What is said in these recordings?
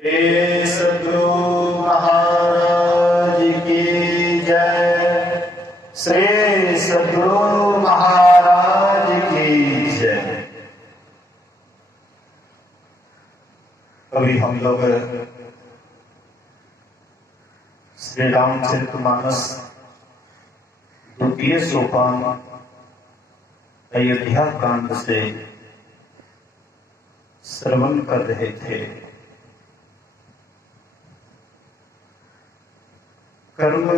श्री सद्गुरु महाराज की जय। श्री सद्गुरु महाराज की जय। अभी हम लोग श्री रामचरितमानस द्वितीय सोपान अयोध्या कांड से श्रवण कर रहे थे। कर्म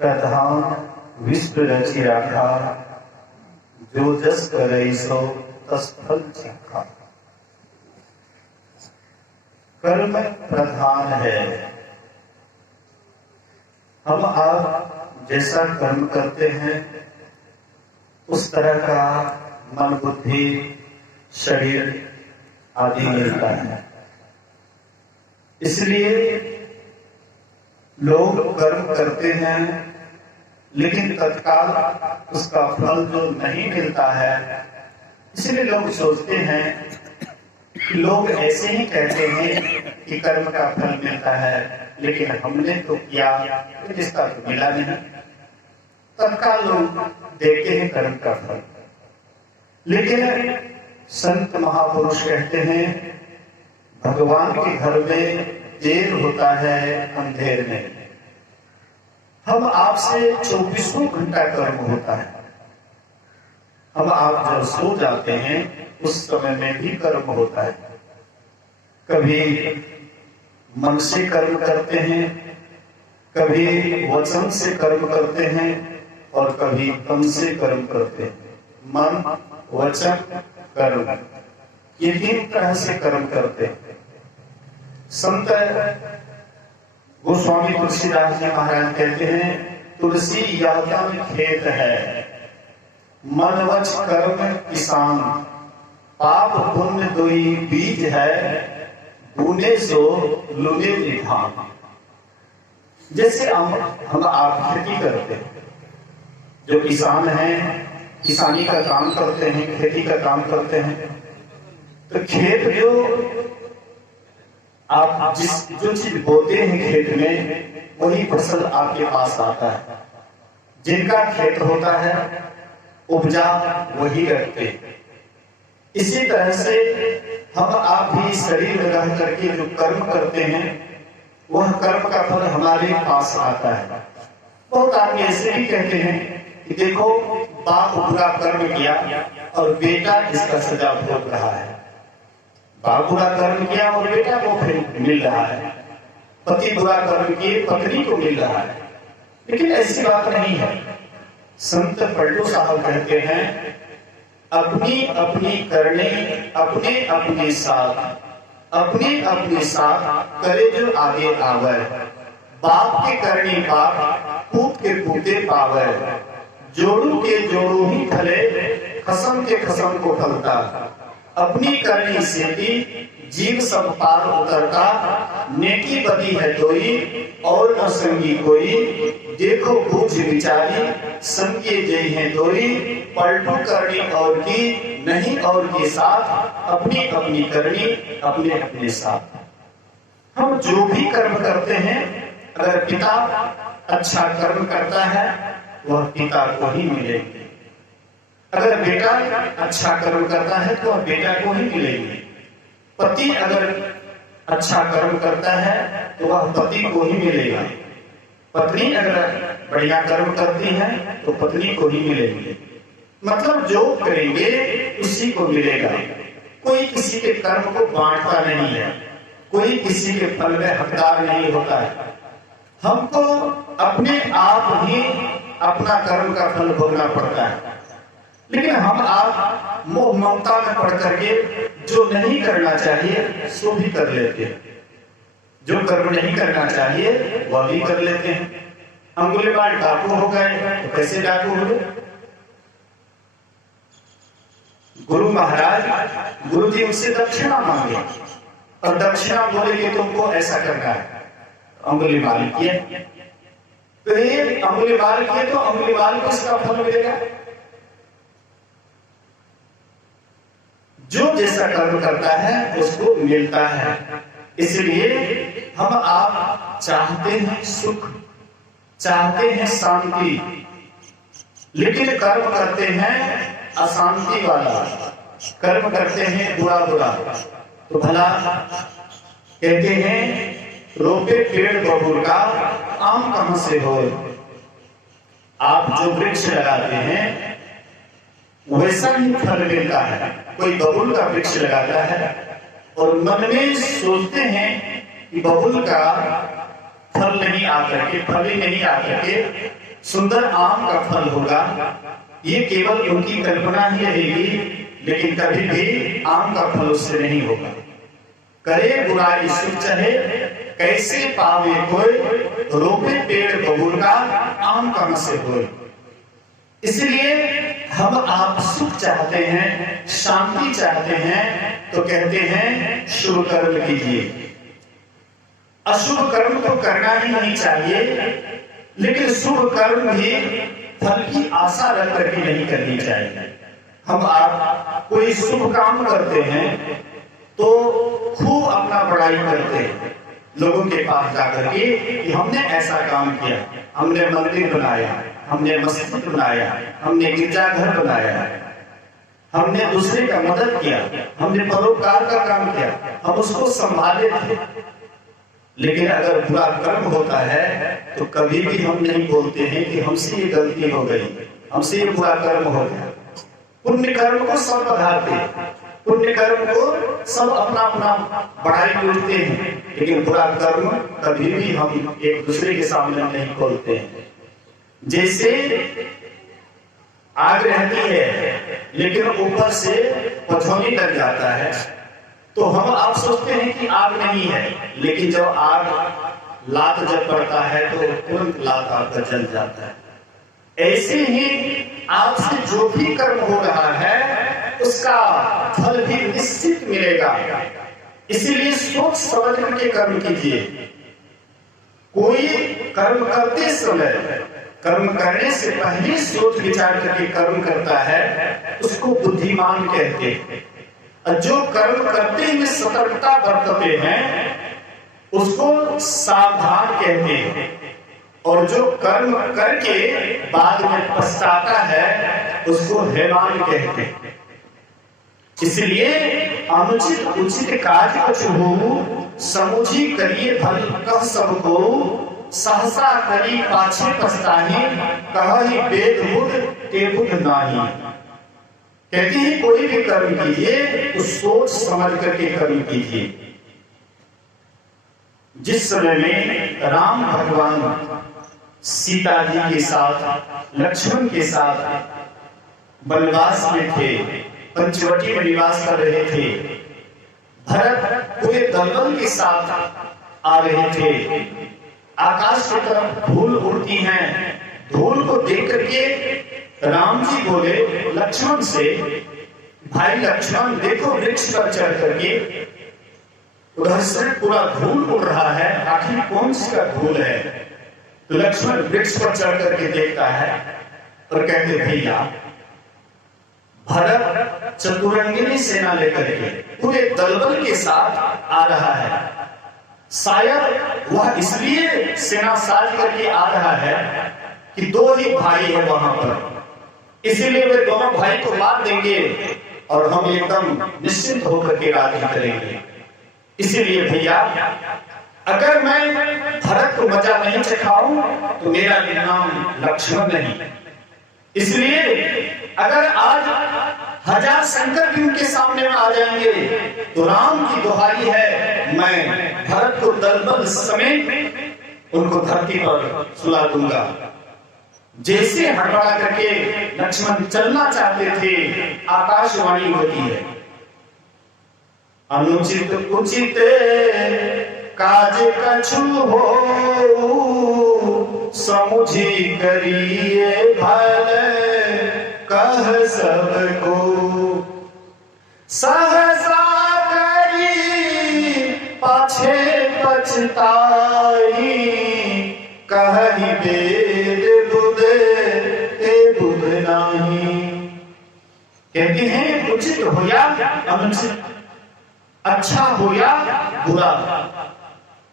प्रधान विश्व रचि राखा, जो जस करे सो तस फल चखा। कर्म प्रधान है। हम आप जैसा कर्म करते हैं उस तरह का मन बुद्धि शरीर आदि मिलता है। इसलिए लोग कर्म करते हैं लेकिन तत्काल उसका फल जो नहीं मिलता है, इसलिए लोग सोचते हैं कि लोग ऐसे ही कहते हैं कि कर्म का फल मिलता है, लेकिन हमने तो किया इसका तो मिला नहीं। तत्काल लोग देखते हैं कर्म का फल। लेकिन संत महापुरुष कहते हैं भगवान के घर में देर होता है अंधेर में। हम आपसे 24 घंटा कर्म होता है। हम आप जब सो जाते हैं उस समय में भी कर्म होता है। कभी मन से कर्म करते हैं, कभी वचन से कर्म करते हैं और कभी तन से कर्म करते हैं। मन, वचन, कर्म, ये 3 तरह से कर्म करते हैं। संत गोस्वामी तुलसीदास जी महाराज कहते हैं, तुलसी यह तन खेत है, मन वच कर्म किसान, पाप पुण्य दोई बीज है, बुने सो लुने निधान। जैसे हम आप खेती करते हैं, जो किसान हैं किसानी का काम करते हैं, खेती का काम करते हैं, तो खेत जो आप जो चीज बोते हैं खेत में वही फसल आपके पास आता है। जिनका खेत होता है उपजा वही रखते। इसी तरह से हम आप भी शरीर में रह करके जो कर्म करते हैं वह कर्म का फल हमारे पास आता है। बहुत आदमी ऐसे भी कहते हैं कि देखो बाप बुरा कर्म किया और बेटा इसका सजा भोग रहा है। बाप बुरा कर्म किया और बेटा को फिर मिल रहा है, पति बुरा कर्म किए पत्नी को मिल रहा है। लेकिन ऐसी बात नहीं है। संत पलटू साहब कहते हैं, अपनी अपनी करनी अपने अपने साथ करे जो आगे आवर, बाप के करनी बाप पूत के पूते पावर, जोड़ू के जोड़ू ही फले खसम के खसम को फलता, अपनी करनी सेती जीव सब पार उतरता, नेकी बदी है दोई और न संगी कोई, देखो बूझ विचारी संगे जय है दोई, पलटू करनी और की नहीं और के साथ, अपनी अपनी करनी अपने अपने साथ। हम जो भी कर्म करते हैं, अगर पिता अच्छा कर्म करता है वह पिता को ही मिलेंगे, अगर बेटा अच्छा कर्म करता है तो वह बेटा को ही मिलेंगे, पति अगर अच्छा कर्म करता है तो वह पति को ही मिलेगा, पत्नी अगर बढ़िया कर्म करती है तो पत्नी को ही मिलेंगे। मतलब जो करेंगे उसी को मिलेगा। कोई किसी के कर्म को बांटता नहीं है, कोई किसी के फल में हकदार नहीं होता है। हमको अपने आप ही अपना कर्म का फल भोगना पड़ता है। लेकिन हम आप मोह ममता में पड़ करके जो नहीं करना चाहिए सो भी कर लेते हैं, जो कर्म नहीं करना चाहिए वह भी कर लेते हैं। अंगुलीमाल डाकू हो गए तो कैसे डाकू हुए? गुरु महाराज गुरु जी उनसे दक्षिणा मांगे और दक्षिणा बोले कि तुमको ऐसा करना है, अंगुलीमाल किए। तो ये अंगुलीमाल किए तो अंगुलीमाल को इसका फल मिलेगा। जो जैसा कर्म करता है उसको मिलता है। इसलिए हम आप चाहते हैं सुख, चाहते हैं शांति, लेकिन कर्म करते हैं अशांति वाला, कर्म करते हैं बुरा बुरा। तो भला कहते हैं रोपे पेड़ बबूल का आम कहां से हो। आप जो वृक्ष लगाते हैं वैसा ही फल मिलता है। कोई बबूल का वृक्ष लगाता है और मन में सोचते हैं कि बबूल का फल नहीं आकर के, फल ही नहीं आकर के सुंदर आम का फल होगा, ये केवल उनकी कल्पना ही रहेगी, लेकिन कभी भी आम का फल उससे नहीं होगा। करे बुराई सुख चहे कैसे पावे कोई, रोपे पेड़ बबूल का आम कहां से होए। इसलिए हम आप सुख चाहते हैं, शांति चाहते हैं, तो कहते हैं शुभ कर्म कीजिए। अशुभ कर्म तो करना ही नहीं चाहिए, लेकिन शुभ कर्म भी फल की आशा रख करके नहीं करनी चाहिए। हम आप कोई शुभ काम करते हैं तो खूब अपना बड़ाई करते हैं लोगों के पास जाकर के कि हमने ऐसा काम किया, हमने मंदिर बनाया, हमने मस्जिद बनाया, हमने गिरजाघर बनाया, हमने दूसरे का मदद किया, हमने परोपकार का काम किया, हम उसको संभाले थे। लेकिन अगर बुरा कर्म होता है तो कभी भी हम नहीं बोलते हैं कि हमसे ये गलती हो गई, हमसे ये बुरा कर्म हो गया। पुण्य कर्म को सब बढ़ाते, पुण्य कर्म को सब अपना अपना बढ़ाई बोलते हैं, लेकिन बुरा कर्म कभी भी हम एक दूसरे के सामने नहीं खोलते हैं। जैसे आग रहती है लेकिन ऊपर से पछौनी लग जाता है, तो हम आप सोचते हैं कि आग नहीं है, लेकिन जब आग लात जब पड़ता है तो तुरंत लात आपका जल जाता है। ऐसे ही आपसे जो भी कर्म हो रहा है उसका फल भी निश्चित मिलेगा। इसीलिए सोच समझ करके कर्म कीजिए। कोई कर्म करते समय, कर्म करने से पहले सोच विचार करके कर्म करता है, उसको बुद्धिमान कहते हैं। और जो कर्म करते हुए सतर्कता बरतते हैं उसको सावधान कहते हैं, और जो कर्म करके बाद में पछताता है उसको हैवान कहते हैं। इसलिए अनुचित उचित कार्य कछु समुझी करिए फल कह सबको, सहसा करी पाछे पछताही कहि वेद बुध ते बुध नाही। कहती है कोई भी कर्म कीजिए तो सोच समझ करके कर्म कीजिए। जिस समय में राम भगवान सीता जी के साथ, लक्ष्मण के साथ वनवास में थे, पंचवटी में निवास कर रहे थे, भरत पूरे दलबल के साथ आ रहे थे, आकाश की तरफ धूल उड़ती हैं, धूल को देख करके राम जी बोले लक्ष्मण से, भाई लक्ष्मण देखो वृक्ष पर चढ़ करके उधर से पूरा धूल उड़ रहा है, आखिर कौन सी का धूल है। तो लक्ष्मण वृक्ष पर चढ़ करके देखता है और कहते भैया भरत चतुरंगिनी सेना लेकर के पूरे दलबल के साथ आ रहा है, शायद वह इसलिए सेना साज करके आ रहा है कि दो ही भाई है वहां पर, इसीलिए वे दोनों भाई को मार देंगे और हम एकदम निश्चिंत होकर के राज्य करेंगे। इसीलिए भैया अगर मैं भरत को मजा नहीं चखाऊं तो मेरा नाम लक्ष्मण नहीं। इसलिए अगर आज 1000 शंकर भी उनके सामने में आ जाएंगे तो राम की दुहाई है, मैं भरत को दलबल समेत उनको धरती पर सुला दूंगा। जैसे हड़बड़ा करके लक्ष्मण चलना चाहते थे, आकाशवाणी होती है अनुचित उचित काज कछु हो समुझी करिए भल कह सबको, सहसा करी पाछे पछताई कहि वेद बुध ते बुध नाही। कहते हैं उचित हो या अनुचित, अच्छा हो या बुरा,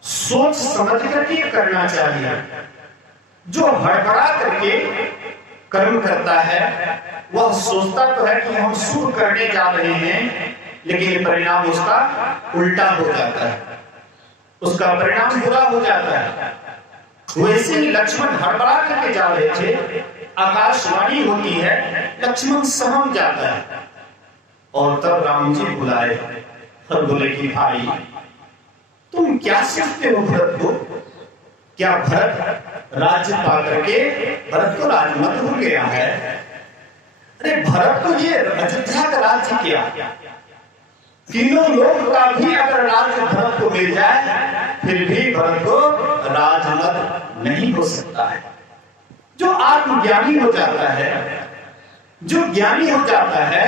सोच समझ करके करना चाहिए। जो हड़बड़ा करके कर्म करता है वह सोचता तो है कि हम शुभ करने जा रहे हैं, लेकिन परिणाम उसका उल्टा हो जाता है, उसका परिणाम बुरा हो जाता है। वैसे ही लक्ष्मण हड़बड़ा करके जा रहे थे, आकाशवाणी होती है, लक्ष्मण सहम जाता है और तब राम जी बुलाए और बोले कि भाई तुम क्या सोचते हो भरत को? क्या भरत राज्य पा करके भरत को राजमत हो गया है? अरे भरत को ये अयोध्या का राज्य किया, तीनों लोग का भी अगर राज्य भरत को मिल जाए फिर भी भरत को राजमत नहीं हो सकता है। जो आत्मज्ञानी हो जाता है, जो ज्ञानी हो जाता है,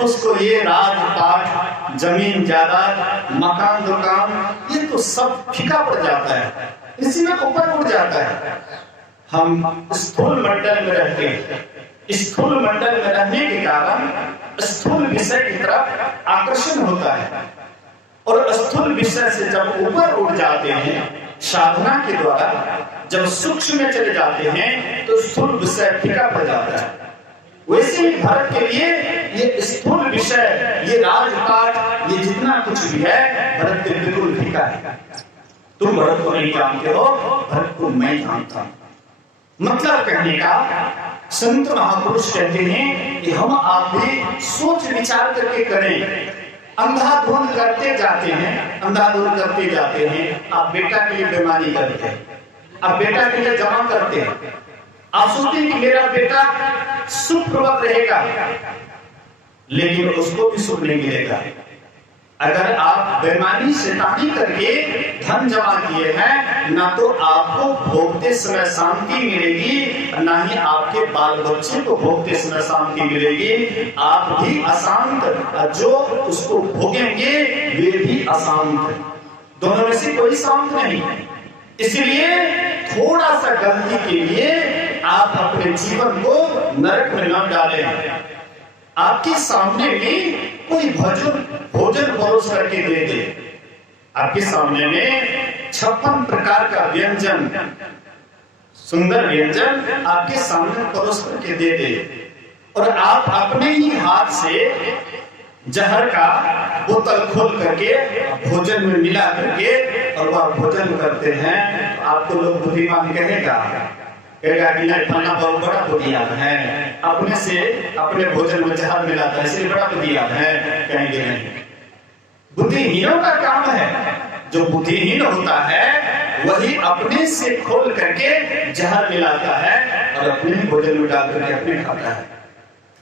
उसको ये राजपाट, जमीन जायदाद, मकान दुकान, ये तो सब फीका पड़ जाता है, इसी में ऊपर उड़ जाता है। हम स्थूल मंडल में रहते हैं, स्थूल मंडल में रहने के कारण स्थूल विषय की तरफ आकर्षण होता है, और स्थूल विषय से जब ऊपर उठ जाते हैं साधना के द्वारा, जब सूक्ष्म में चले जाते हैं तो स्थूल विषय फीका पड़ जाता है। वैसे ही भरत के लिए ये स्थूल विषय, ये राजपाट, ये जितना कुछ भी है, भरत के बिल्कुल फीका है। तुम भरत को नहीं जानते हो, भरत को मैं जानता हूं। मतलब कहने का, संत महापुरुष कहते हैं कि हम आप भी सोच विचार करके करें। अंधाधुंध करते जाते हैं, अंधाधुंध करते जाते हैं। आप बेटा के लिए बेईमानी करते हैं, आप बेटा के लिए जमा करते हैं, आप सोचते हैं कि मेरा बेटा सुखपूर्वक रहेगा, लेकिन उसको भी सुख नहीं मिलेगा। अगर आप बेईमानी शैतानी करके धन जमा किए हैं, ना तो आपको भोगते समय शांति मिलेगी, ना ही आपके बाल बच्चे को भोगते समय शांति मिलेगी। आप भी अशांत, जो उसको भोगेंगे वे भी अशांत, दोनों में से कोई शांत नहीं। इसलिए थोड़ा सा गलती के लिए आप अपने जीवन को नरक में न डालें। आपके सामने में कोई भोजन परोस करके दे दे, आपके सामने में 56 प्रकार का व्यंजन, सुंदर व्यंजन आपके सामने परोस करके दे दे, और आप अपने ही हाथ से जहर का बोतल खोल करके भोजन में मिला करके और वह भोजन करते हैं, तो आपको लोग बुद्धिमान कहेगा कि नहीं फलना बहुत बड़ा बुद्धिमान है, अपने से अपने भोजन में जहर मिलाता है इसलिए बड़ा बुद्धिमान है, कहेंगे नहीं। बुद्धिहीनों का काम है, जो बुद्धिहीन होता है वही अपने से खोल करके जहर मिलाता है और अपने ही भोजन में डाल करके अपने खाता है।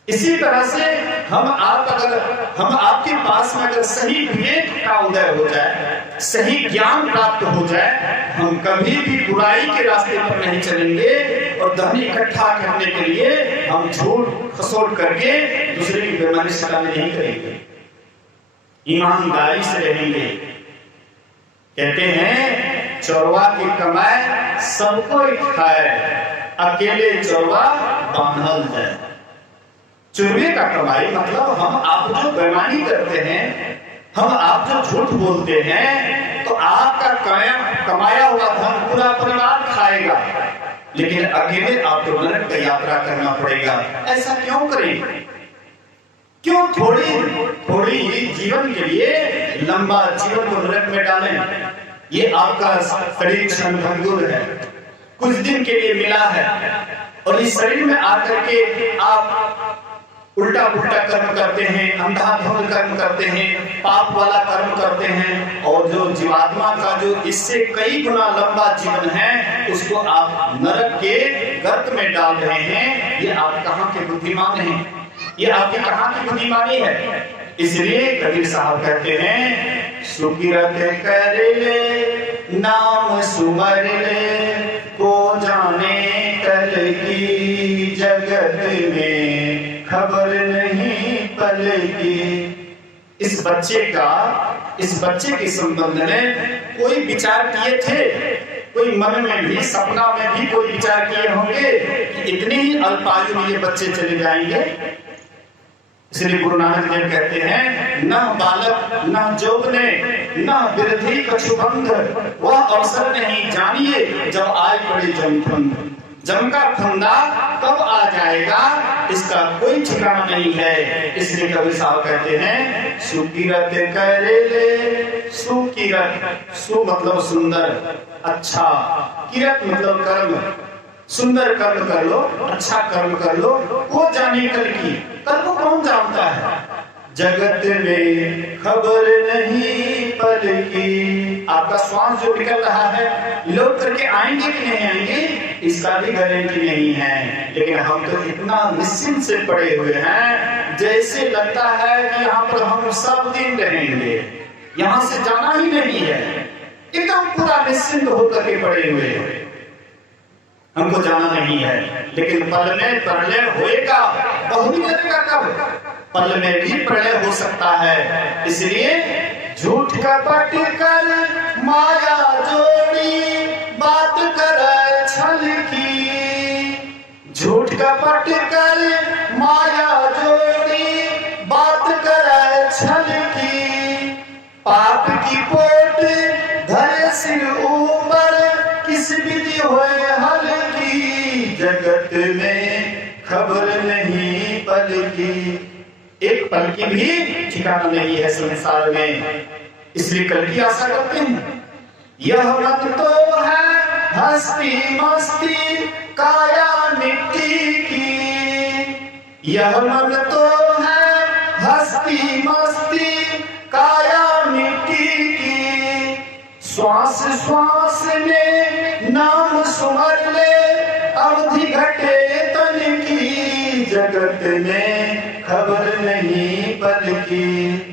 इसी तरह से हम आपके पास में अगर सही विवेक का उदय हो जाए, सही ज्ञान प्राप्त हो जाए, हम कभी भी बुराई के रास्ते पर नहीं चलेंगे और धन इकट्ठा करने के लिए हम झूठ खसोट करके दूसरे की बेईमानी शिकायत नहीं करेंगे, ईमानदारी से रहेंगे। कहते हैं चोरवा की कमाई सबको खाए, अकेले चोरवा बांधल जाए। चुरवे का कमाई मतलब हम आप जो बेईमानी करते हैं, हम आप जो झूठ बोलते हैं, तो आपका कमाया हुआ धन पूरा परिवार खाएगा, लेकिन अकेले आपको नरक की यात्रा करना पड़ेगा। ऐसा क्यों करें? क्यों थोड़ी ही जीवन के लिए लंबा जीवन को नरक में डालें? ये आपका शरीर क्षणभंगुर है, कुछ दिन के लिए मिला है, और इस शरीर में आकर के आप उल्टा पुल्टा कर्म करते हैं, अंधाधुंध कर्म करते हैं, पाप वाला कर्म करते हैं, और जो जीवात्मा का जो इससे कई गुना लंबा जीवन है उसको आप नरक के गर्त में डाल रहे हैं। ये आप कहाँ के बुद्धिमान हैं? ये आपकी कहाँ की बुद्धिमानी है? इसलिए कबीर साहब कहते हैं सुकिरत कर ले नाम सुमर ले, को जाने कल की जगत में खबर नहीं पल की। इस बच्चे के संबंध में कोई विचार किए थे? कोई मन में भी, सपना में भी कोई विचार किए होंगे कि इतनी ही अल्पायु में ये बच्चे चले जाएंगे? इसलिए गुरु नानक देव कहते हैं, न बालक न जोगने न विरधि कछुबंध, वह अवसर नहीं जानिए जब आए पड़े जमफंद। जम का फंदा कब आ जाएगा इसका कोई ठिकाना नहीं है। इसलिए कवि साहब कहते हैं, सुकिरत करेले, सुकिरत, सु मतलब सुंदर, अच्छा, किरत मतलब कर्म, सुंदर कर्म कर लो, अच्छा कर्म कर लो, वो जाने कल की, कल को कौन जानता है। जगत में खबर नहीं पल की, आपका श्वास जो निकल रहा है लोग करके आएंगे कि नहीं आएंगे इसका भी गारंटी नहीं है। लेकिन हम तो इतना निश्चिंत से पड़े हुए हैं, जैसे लगता है कि यहाँ पर हम सब दिन रहेंगे, यहाँ से जाना ही नहीं है, एकदम पूरा निश्चिंत होकर के पड़े हुए हैं, हमको जाना नहीं है। लेकिन पल में प्रलय होएगा, बहुरी करेगा कब, पल में भी प्रलय हो सकता है। इसलिए झूठ कपट कर माया जोड़ी, बात कर छल की, झूठ कपट कर माया जोड़ी, बात कर छल की, पाप की पोट धरे सिर ऊपर, किस विधि होए हल की, जगत में खबर नहीं पल की, एक पल की भी ठिकाना नहीं है संसार में। इसलिए कल की आशा करते हैं। यह मन तो है हस्ती मस्ती, काया मिट्टी की, यह मन तो है हस्ती मस्ती, काया मिट्टी की, श्वास श्वास में नाम सुमर ले, अवधि घटे तन की, जगत में खबर नहीं पल की।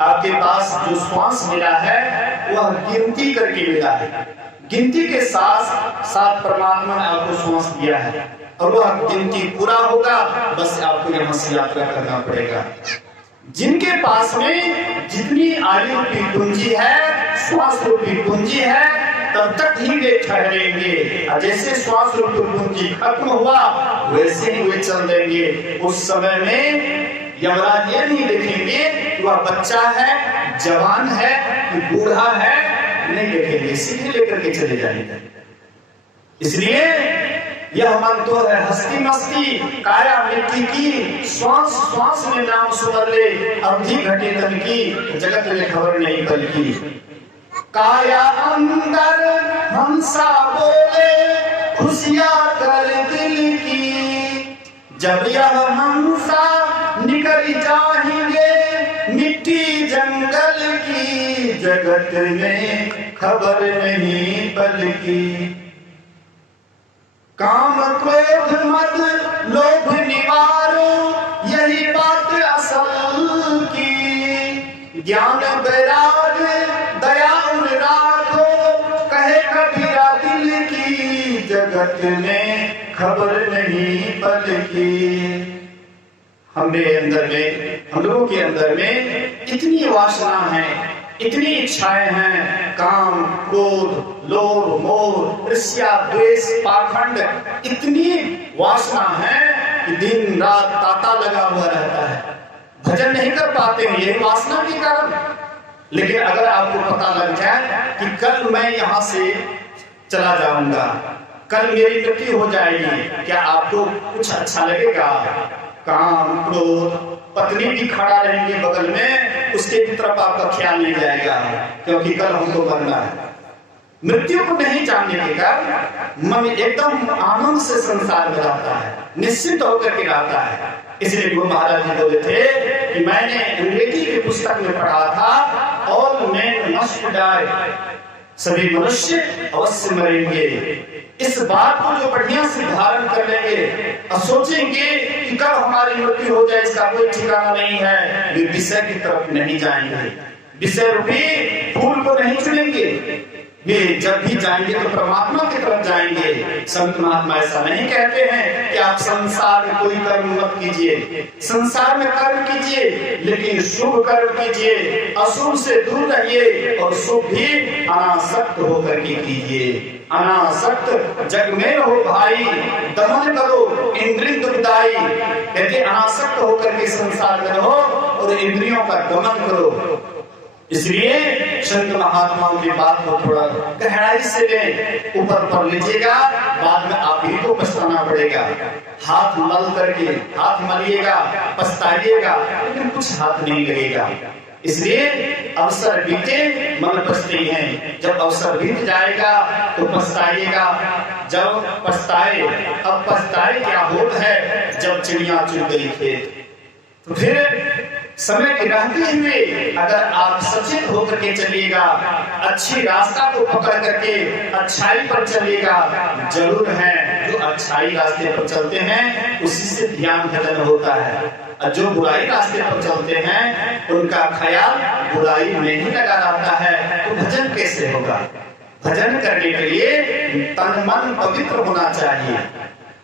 आपके पास जो श्वास मिला है वह गिनती करके मिला है, गिनती के साथ साथ परमात्मा ने आपको श्वास दिया है, और वह गिनती पूरा होगा, बस आपको यहाँ से यात्रा करना पड़ेगा। जिनके पास में जितनी आयु की पूंजी है, श्वास रूपी पूंजी है, तब तक ही वे ठहरेंगे। जैसे श्वास रूपी पूंजी खत्म हुआ वैसे ही वे चल देंगे। उस समय में यमराज ये नहीं देखेंगे वह बच्चा है, जवान है, बूढ़ा है, नहीं देखेंगे, सीधे लेकर के चले जाएंगे। इसलिए यह मन तो है हस्ती मस्ती, काया मिट्टी की, श्वास श्वास में नाम सुमर ले, अवधि घटे तन की, जगत में खबर नहीं पल की। काया अंदर हंसा बोले, खुशियां कर दिल की, जब यह हंसा निकल जाएंगे मिट्टी जंगल की, जगत में खबर नहीं पल की। काम क्रोध मद लोभ निवारो, यही बात असल की, ज्ञान वैराग दया राखो, कहे कबीरा दिल की, जगत में खबर नहीं पल की। हमरे अंदर में, हम लोगों के अंदर में इतनी वासना है, इतनी इच्छाएं हैं, काम क्रोध लोभ मोह ईर्ष्या द्वेष पाखंड, इतनी वासना है कि दिन रात तांता लगा हुआ रहता है, भजन नहीं कर पाते हैं यही वासना के कारण। लेकिन अगर आपको पता लग जाए कि कल मैं यहाँ से चला जाऊंगा, कल मेरी मृत्यु हो जाएगी, क्या आपको कुछ अच्छा लगेगा? काम क्रोध पत्नी भी खड़ा रहेंगे बगल में, उसके भी तरफ आपका ख्याल नहीं जाएगा, क्योंकि कल हमको मरना है। मृत्यु को नहीं जानने के कारण मन एकदम आनंद से संसार में रहता है, निश्चित होकर के रहता है। इसलिए गुरु महाराज जी बोले थे कि मैंने अंग्रेजी की पुस्तक में पढ़ा था, ऑल मैन मस्ट डाई, सभी मनुष्य अवश्य मरेंगे। इस बात को जो बढ़िया से धारण कर लेंगे और सोचेंगे कि कब हमारी मृत्यु हो जाए इसका कोई ठिकाना नहीं है, वे विषय की तरफ नहीं जाएंगे, विषय रूपी फूल को नहीं चुनेंगे, वे जब भी जाएंगे तो परमात्मा की तरफ जाएंगे। संत महात्मा ऐसा नहीं कहते हैं कि आप संसार में कोई कर्म मत कीजिए, संसार में कर्म कीजिए लेकिन शुभ कर्म कीजिए, अशुभ से दूर रहिए और शुभ भी अनासक्त होकर के कीजिए। अनासक्त जग में रहो भाई, दमन करो इंद्रिय दुखदाई। कहते अनासक्त होकर के संसार में रहो और इंद्रियों का दमन करो। इसलिए संत महात्माओं की बात को थोड़ा गहराई से लें, ऊपर पर लीजिएगा, बाद में आप ही को पछताना पड़ेगा। हाथ मल करके हाथ मलिएगा, पछताइएगा, लेकिन कुछ हाथ नहीं लगेगा। इसलिए अवसर बीते मन पछते हैं, जब अवसर बीत जाएगा तो पछताइएगा। जब पछताए, अब पछताए क्या होता है, जब चिड़िया चुग गई खेत। तो फिर समय के रहते हुए अगर आप सचेत होकर के चलिएगा, अच्छी रास्ता को पकड़ करके अच्छाई पर चलिएगा, जरूर है जो अच्छाई रास्ते पर चलते हैं उसी से ध्यान भजन होता है, और जो बुराई रास्ते पर चलते हैं उनका ख्याल बुराई में ही लगा रहता है। तो भजन कैसे होगा? भजन करने के लिए तन मन पवित्र होना चाहिए,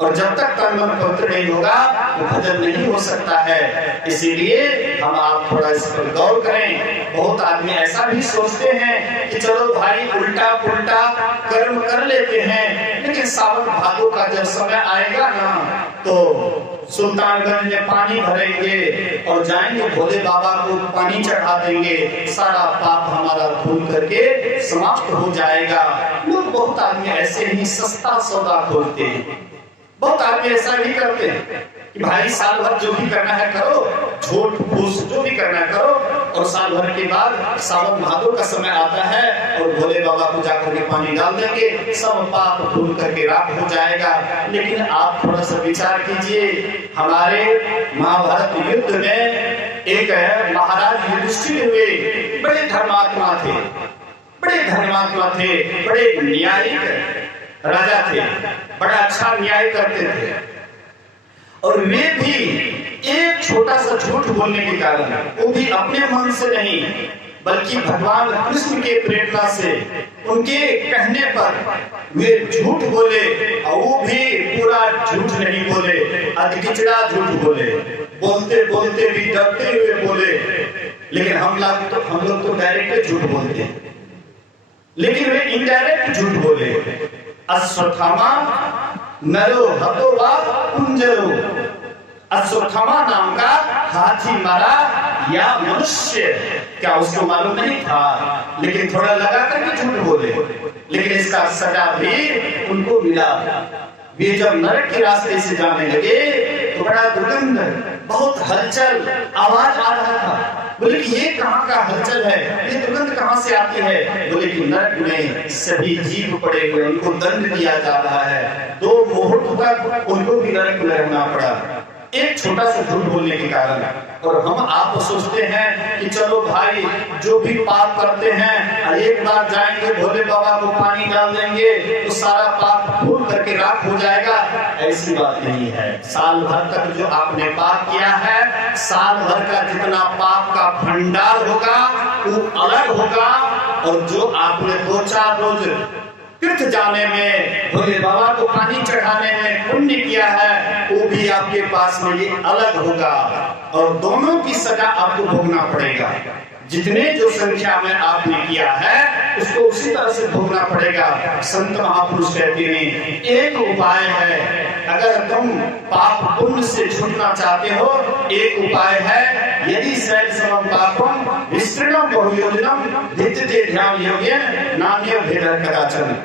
और जब तक तन मन पवित्र नहीं होगा तो भजन नहीं हो सकता है। इसीलिए हम आप थोड़ा इस पर गौर करें। बहुत आदमी ऐसा भी सोचते हैं कि चलो भाई उल्टा पुल्टा कर्म कर लेते हैं, लेकिन सावन भादों का जब समय आएगा ना तो सुल्तानगंज में पानी भरेंगे और जाएंगे भोले बाबा को पानी चढ़ा देंगे, सारा पाप हमारा धुल करके समाप्त हो जाएगा। लोग बहुत आदमी ऐसे ही सस्ता सौदा खोलते हैं, बहुत आदमी ऐसा भी करते हैं कि भाई साल भर जो भी करना है करो, झूठ फूस जो भी करना है करो, और साल भर के बाद सावन भादों का समय आता है और भोले बाबा को जाकर के पानी डाल देंगे, सब पाप धुल करके राख हो जाएगा। लेकिन आप थोड़ा सा विचार कीजिए, हमारे महाभारत युद्ध में एक महाराज युधिष्ठिर हुए, बड़े धर्मात्मा थे, बड़े धर्मात्मा थे, बड़े न्यायिक राजा थे, बड़ा अच्छा न्याय करते थे। और वे भी एक छोटा सा झूठ बोलने के कारण, वो भी अपने मन से नहीं बल्कि भगवान कृष्ण के प्रेरणा से, उनके कहने पर वे झूठ बोले, और वो भी पूरा झूठ नहीं बोले, अधकिचड़ा झूठ बोले, बोलते बोलते भी डरते हुए बोले। लेकिन हम लोग तो डायरेक्ट झूठ बोलते हैं, लेकिन वे इनडायरेक्ट झूठ बोले। अश्वत्थामा नरो हतो वा कुंजरो, अश्वत्थामा नाम का हाथी मारा या मनुष्य, क्या उसको मालूम नहीं था? लेकिन थोड़ा लगा करके झूठ बोले, लेकिन इसका सजा भी उनको मिला। वे जब नरक के रास्ते से जाने लगे तो बड़ा दुर्गंध, बहुत हलचल, आवाज आ रहा था। बोले कि ये कहाँ का हलचल है, ये दुर्गंध कहाँ से आती है? बोले कि नरक में सभी जीव पड़े हुए, उनको दंड दिया जा रहा है, 2 मुहूर्त तक उनको भी नरक में रहना पड़ा, एक छोटा सा झूठ बोलने के कारण। और हम आप सोचते हैं कि चलो भाई जो भी पाप करते हैं एक बार जाएंगे भोले बाबा को पानी डाल देंगे तो सारा पाप धुल करके राख हो जाएगा। ऐसी बात नहीं है। साल भर तक जो आपने पाप किया है, साल भर का जितना पाप का भंडार होगा वो अलग होगा, और जो आपने 2-4 रोज तीर्थ जाने में, भोले बाबा को पानी चढ़ाने में पुण्य किया है, वो भी आपके पास में ये अलग होगा, और दोनों की सजा आपको भोगना पड़ेगा। जितने जो संख्या में आपने किया है उसको उसी तरह से भोगना पड़ेगा। संत महापुरुष कहते हैं एक उपाय है, अगर तुम पाप पुण्य से छूटना चाहते हो, एक उपाय है, यदि सैल समम पापम विस्तृणम बहुयोजनम विद्यते ध्यान योगेन नान्य भेदः कदाचन।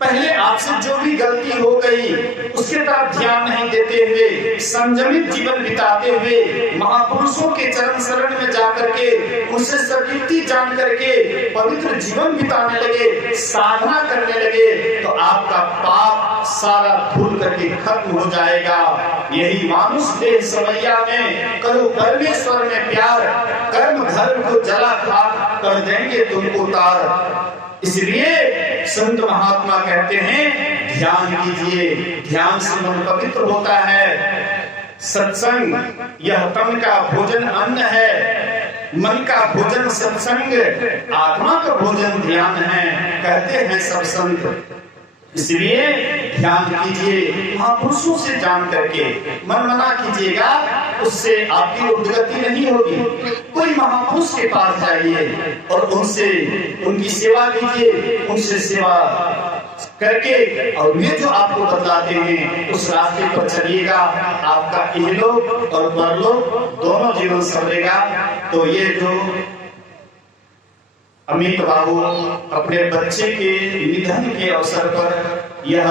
पहले आपसे जो भी गलती हो गई उसके तरफ ध्यान नहीं देते हुए, संयमित जीवन बिताते हुए, महापुरुषों के चरण शरण में जाकर के उनसे सद्गति जान करके पवित्र जीवन बिताने लगे, साधना करने लगे, तो आपका पाप सारा धुल करके खत्म हो जाएगा। यही मानुष देह सवैया में करो परमेश्वर में प्यार, कर्म धर्म को जला खाक कर देंगे तुमको तार। इसलिए संत महात्मा कहते हैं ध्यान कीजिए, ध्यान से मन पवित्र होता है। सत्संग यह तन का भोजन अन्न है, मन का भोजन सत्संग, आत्मा का भोजन ध्यान है। कहते हैं सब संत। इसलिए ध्यान कीजिए, महापुरुषों से जान करके मन मना कीजिएगा, उससे आपकी उद्गति नहीं होगी। कोई महापुरुष के पास जाइए और उनसे उनकी सेवा कीजिए, उनसे सेवा करके और ये जो आपको बतलाते हैं उस रास्ते पर चलिएगा, आपका इहलोक और परलोक दोनों जीवन संवरेगा। तो ये जो अमित बाबू अपने बच्चे के निधन के अवसर पर यह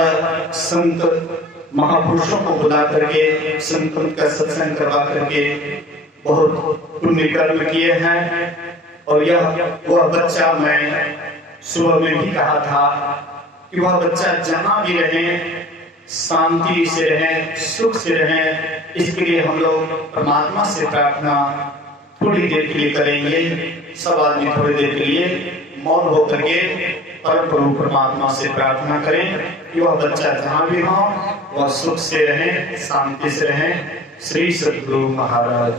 संत महापुरुषों को बुला करके संत का सत्संग करवा करके बहुत पुण्य कर्म किए हैं। और यह वह बच्चा, मैं सुबह में भी कहा था कि वह बच्चा जहां भी रहे शांति से रहे, सुख से रहे, इसके लिए हम लोग परमात्मा से प्रार्थना थोड़ी देर के लिए करेंगे। सब आदमी थोड़ी देर के लिए मौन होकर के परम प्रभु परमात्मा से प्रार्थना करें कि वह बच्चा जहां भी हो वह सुख से रहे, शांति से रहे। श्री सद्गुरु महाराज।